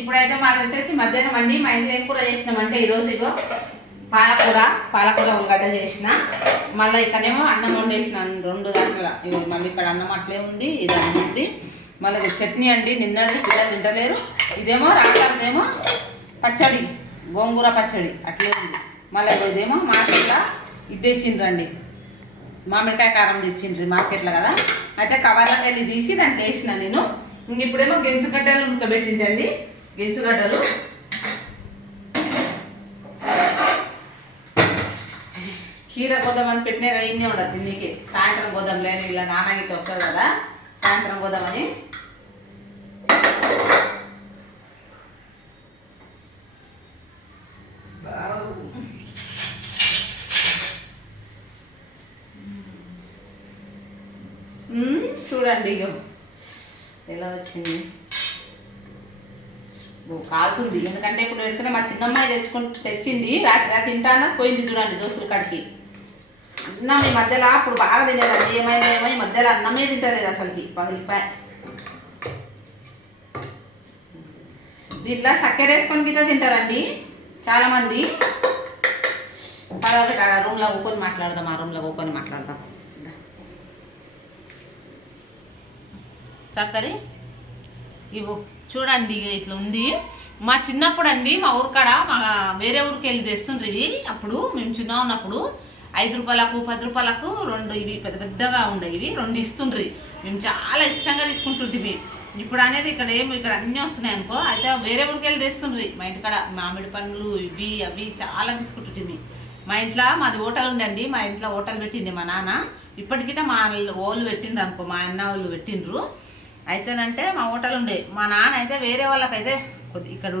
ఇప్పుడైతే మాకు వచ్చేసి మధ్యాహ్నం అండి మా ఇంట్లో ఏం కూర చేసినామంటే ఈరోజు ఇగో పాలకూర ఉల్లిగడ్డ చేసిన, మళ్ళీ ఇక్కడేమో అన్నం వండేసిన 2 దాంట్లో. మళ్ళీ ఇక్కడ అన్నం అట్లే ఉంది, ఇది అన్నం ఉంది. మళ్ళీ చట్నీ అండి, నిన్నటి పిల్లలు తింటలేరు. ఇదేమో రాత్రిదేమో పచ్చడి, గోంగూర పచ్చడి అట్లే ఉంది. మళ్ళీ ఇదేమో మార్కెట్లో ఇది తెచ్చిండ్రండి, మామిడికాయ కారం తెచ్చిండ్రి మార్కెట్లో కదా. అయితే కవర్లోకి వెళ్ళి తీసి దాంట్లో వేసిన నేను. ఇప్పుడేమో గెంచుగడ్డలు ఉడకబెట్టిందండి, గెంచుగడ్డలు. కీర పోదామని పెట్టినా ఇన్నే ఉండదు తిన్నీకి. సాయంత్రం పోదాం లేని ఇలా నాన్నగిట్ట వస్తుంది కదా, సాయంత్రం పోదామని. చూడండి ఇగో ఎలా వచ్చింది, కాలుతుంది. ఎందుకంటే ఇప్పుడు పెట్టుకునే మా చిన్నమ్మాయి తెచ్చింది, రాత్రి తింటానా పోయింది. చూడండి దోస్తుల కాడికి అన్నం ఈ మధ్యలో అప్పుడు బాగా తినేదండి, ఏమో ఈ మధ్యలో అన్నమే తింటలేదు అసలుకి, పగిలిపాయ. దీంట్లో చక్కెర వేసుకొని గిట్ట తింటారండి చాలామంది. పదొకటి ఆ రూమ్లో కూకొని మాట్లాడదాం, ఆ రూమ్లో కూకొని మాట్లాడదాం. చక్కెర ఇవ్వు చూడండి, ఇట్లా ఉంది. మా చిన్నప్పుడు అండి మా ఊరికాడ మా వేరే ఊరికి వెళ్ళి తెస్తుండ్రు ఇవి. అప్పుడు మేము చిన్న ఉన్నప్పుడు 5 రూపాయలకు 10 రూపాయలకు 2 ఇవి పెద్ద పెద్దగా ఉండేవి, ఇవి 2 ఇస్తుండ్రి. మేము చాలా ఇష్టంగా తీసుకుంటుంటివి. ఇప్పుడు అనేది ఇక్కడ అన్నీ వస్తున్నాయి అనుకో. అయితే వేరే ఊరికి వెళ్ళి తెస్తుండ్రి. మా ఇంటికాడ మామిడి పండ్లు ఇవి అవి చాలా తీసుకుంటుంటివి. మా ఇంట్లో మాది హోటల్ ఉండండి, మా ఇంట్లో హోటల్ పెట్టింది మా నాన్న. ఇప్పటికిట మా వాళ్ళు పెట్టిండ్రు అనుకో, మా అన్న వాళ్ళు పెట్టిండ్రు. అయితేనంటే మా హోటల్ ఉండే మా నాన్న అయితే వేరే వాళ్ళకైతే ఇక్కడ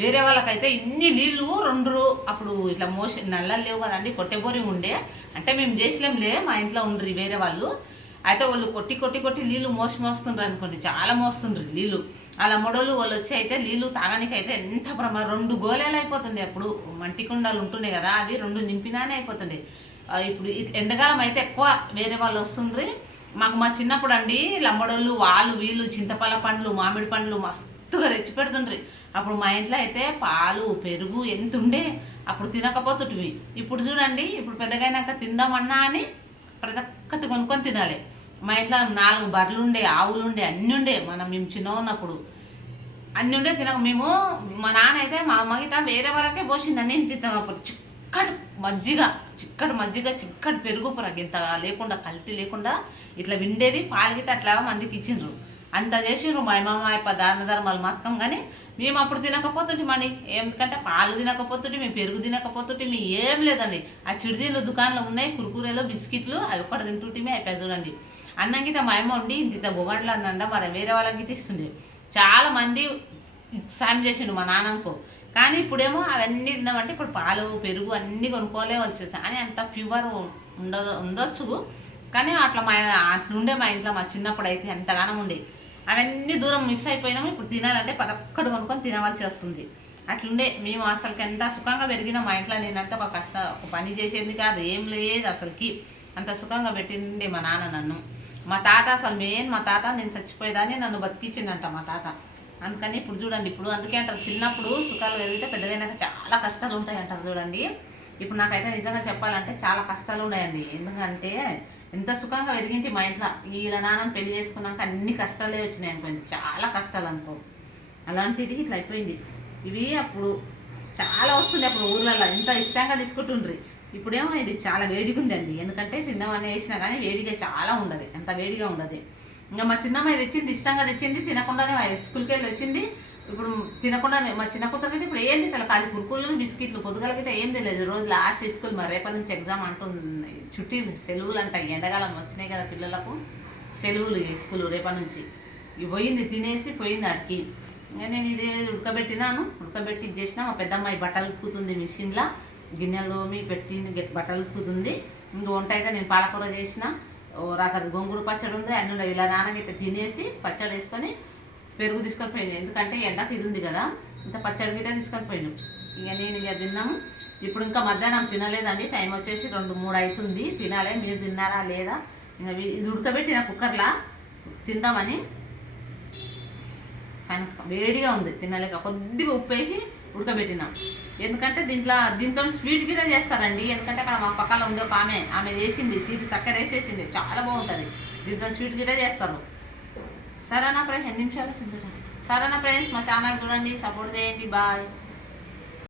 వేరే వాళ్ళకైతే ఇన్ని నీళ్ళు 2 అప్పుడు ఇట్లా నల్లలు లేవు కదండి, కొట్టెబోరి ఉండే. అంటే మేము చేసలేంలే, మా ఇంట్లో ఉండ్రి వేరే వాళ్ళు. అయితే వాళ్ళు కొట్టి నీళ్ళు మోస్తుండ్రు అనుకోండి, చాలా మోస్తుండ్రు నీళ్ళు. అలా మొడోళ్ళు వాళ్ళు వచ్చి అయితే నీళ్ళు తాగడానికి అయితే ఎంత 2 గోళాలు అయిపోతుండే. అప్పుడు మంటి కుండాలు ఉంటుండే కదా, అవి 2 నింపినానే అయిపోతుండే. ఇప్పుడు ఎండాకాలం అయితే ఎక్కువ వేరే వాళ్ళు వస్తుండ్రి. మాకు మా చిన్నప్పుడు అండి లంబడోళ్ళు వీళ్ళు చింతపల్ల పండ్లు మామిడి పండ్లు మస్తుగా తెచ్చి పెడుతుండ్రి. అప్పుడు మా ఇంట్లో అయితే పాలు పెరుగు ఎంత ఉండే, అప్పుడు తినకపోతుంటివి. ఇప్పుడు చూడండి, ఇప్పుడు పెద్దగైనాక తిందామన్నా అని ప్రతి ఒక్కటి కొనుక్కొని తినాలి. మా ఇంట్లో 4 బర్రెలు ఉండే, ఆవులు ఉండే, అన్నీ ఉండే. మేము చిన్న ఉన్నప్పుడు అన్నీ ఉండే మేము. మా నాన్న అయితే మా అమ్మగిట వేరే వాళ్ళకే పోసింది అన్నీ తింటాం. చిక్కటి మజ్జిగ చిక్కటి పెరుగు ఇంత లేకుండా కల్తీ లేకుండా ఇట్లా విండేది. పాలగిట అట్లా మందికి ఇచ్చిండ్రు, అంత చేసిండ్రు మా అమ్మ దాన ధర్మాలు మొత్తం. కానీ మేము అప్పుడు తినకపోతుంటే మని, ఎందుకంటే పాలు తినకపోతుంటే మేము పెరుగు తినకపోతుంటే మీ ఏం లేదండి. ఆ చిడిదీళ్ళు దుకాణంలో ఉన్నాయి, కురుకురేలు బిస్కెట్లు అవి ఒక్కటి తింటుంటే అయిపోయి. చూడండి అన్నం గిట్ట మా అమ్మ ఉండి ఇంత బొగండ్లు అన్నండ మరి వేరే వాళ్ళకి ఇస్తుండే. చాలా మంది సాయం చేసిండు మా నాన్నకు. కానీ ఇప్పుడేమో అవన్నీ తిన్నామంటే ఇప్పుడు పాలు పెరుగు అన్నీ కొనుక్కోలేవలసి వస్తాయి. అని అంత ప్యూర్ ఉండొచ్చు, కానీ అట్లుండే మా ఇంట్లో. మా చిన్నప్పుడు అయితే ఎంతగానో ఉండే. అవన్నీ దూరం మిస్ అయిపోయినాము. ఇప్పుడు తినాలంటే 11 కొనుక్కొని తినవలసి వస్తుంది. అట్లుండే మేము. అసలుకి ఎంత సుఖంగా పెరిగినా మా ఇంట్లో. నేనంతా ఒక పని చేసేది కాదు, ఏం లేదు అసలుకి. అంత సుఖంగా పెట్టిండే మా నాన్న నన్ను. మా తాత అసలు మా తాత నేను చచ్చిపోయేదాన్ని నన్ను బతికించిండంట మా తాత. అందుకని ఇప్పుడు చూడండి, ఇప్పుడు అందుకే అంటారు చిన్నప్పుడు సుఖాలు పెరిగితే పెద్దగైనాక చాలా కష్టాలు ఉంటాయి అంటారు. చూడండి ఇప్పుడు నాకైతే నిజంగా చెప్పాలంటే చాలా కష్టాలు ఉన్నాయండి. ఎందుకంటే ఎంత సుఖంగా పెరిగింటి మా ఇంట్లో. వీళ్ళ నాన్నని పెళ్లి చేసుకున్నాక అన్ని కష్టాలే వచ్చినాయి అనుకోండి, చాలా కష్టాలు అనుకో. అలాంటిది ఇట్లా అయిపోయింది. ఇవి అప్పుడు చాలా వస్తుంది, అప్పుడు ఊర్లలో ఎంత ఇష్టంగా తీసుకుంటుండ్రి. ఇప్పుడేమో ఇది చాలా వేడిగా ఉందండి. ఎందుకంటే తిందామని వేసినా కానీ వేడిగా చాలా ఉండదు, ఎంత వేడిగా ఉండదు. ఇంకా మా చిన్నమ్మాయి తెచ్చింది, ఇష్టంగా తెచ్చింది, తినకుండానే స్కూల్కి వెళ్ళి వచ్చింది. ఇప్పుడు తినకుండానే మా చిన్న కూతురు ఇప్పుడు ఏంది తల ఖాళీ కురుకులు బిస్కెట్లు పొద్దుగలకైతే ఏం తెలియదు. రోజు లాస్ట్ స్కూల్ మరి రేపటి నుంచి ఎగ్జామ్ అంటుంది, చుట్టీలు సెలవులు అంటాయి. ఎండాకాలం వచ్చినాయి కదా పిల్లలకు సెలవులు, స్కూల్ రేపటి నుంచి. ఇవి పోయింది తినేసి పోయింది అడికి. ఇంకా నేను ఇది ఉడకబెట్టి చేసిన. మా పెద్దమ్మాయి బట్టలు ఉతుకుతుంది మిషన్లో, గిన్నెలు తోమి పెట్టింది, బట్టలు ఉతుకుతుంది. ఇంక వంట అయితే నేను పాలకూర చేసిన. రాత్రి గోంగూర పచ్చడి ఉంది, అన్నీ ఉండవు. ఇలా నాన్నగిట్ట తినేసి పచ్చడి వేసుకొని పెరుగు తీసుకొని పోయింది. ఎందుకంటే ఎండకు ఇది ఉంది కదా, ఇంత పచ్చడి గిట్ట తీసుకొని పోయినాం. నేను తిన్నాము. ఇప్పుడు ఇంకా మధ్యాహ్నం తినలేదండి, టైం వచ్చేసి 2-3 అవుతుంది. తినాలి. మీరు తిన్నారా లేదా? ఇంకా ఇది ఉడకబెట్టిన కుక్కర్లా తిందామని కానీ వేడిగా ఉంది తినలేక కొద్దిగా ఉప్పు వేసి ఉడకబెట్టిన. ఎందుకంటే దీంతో స్వీట్ గిట చేస్తారండి. ఎందుకంటే అక్కడ మా పక్కన ఉండే ఒక ఆమె చేసింది స్వీట్, చక్కెర వేసేసింది, చాలా బాగుంటుంది. దీంతో స్వీట్ గిట చేస్తారు. సరేనా ఫ్రెండ్స్, 8 నిమిషాలు చిందుతాను. సరేనా ఫ్రెండ్స్, మా ఛానల్ చూడండి, సపోర్ట్ చేయండి. బాయ్.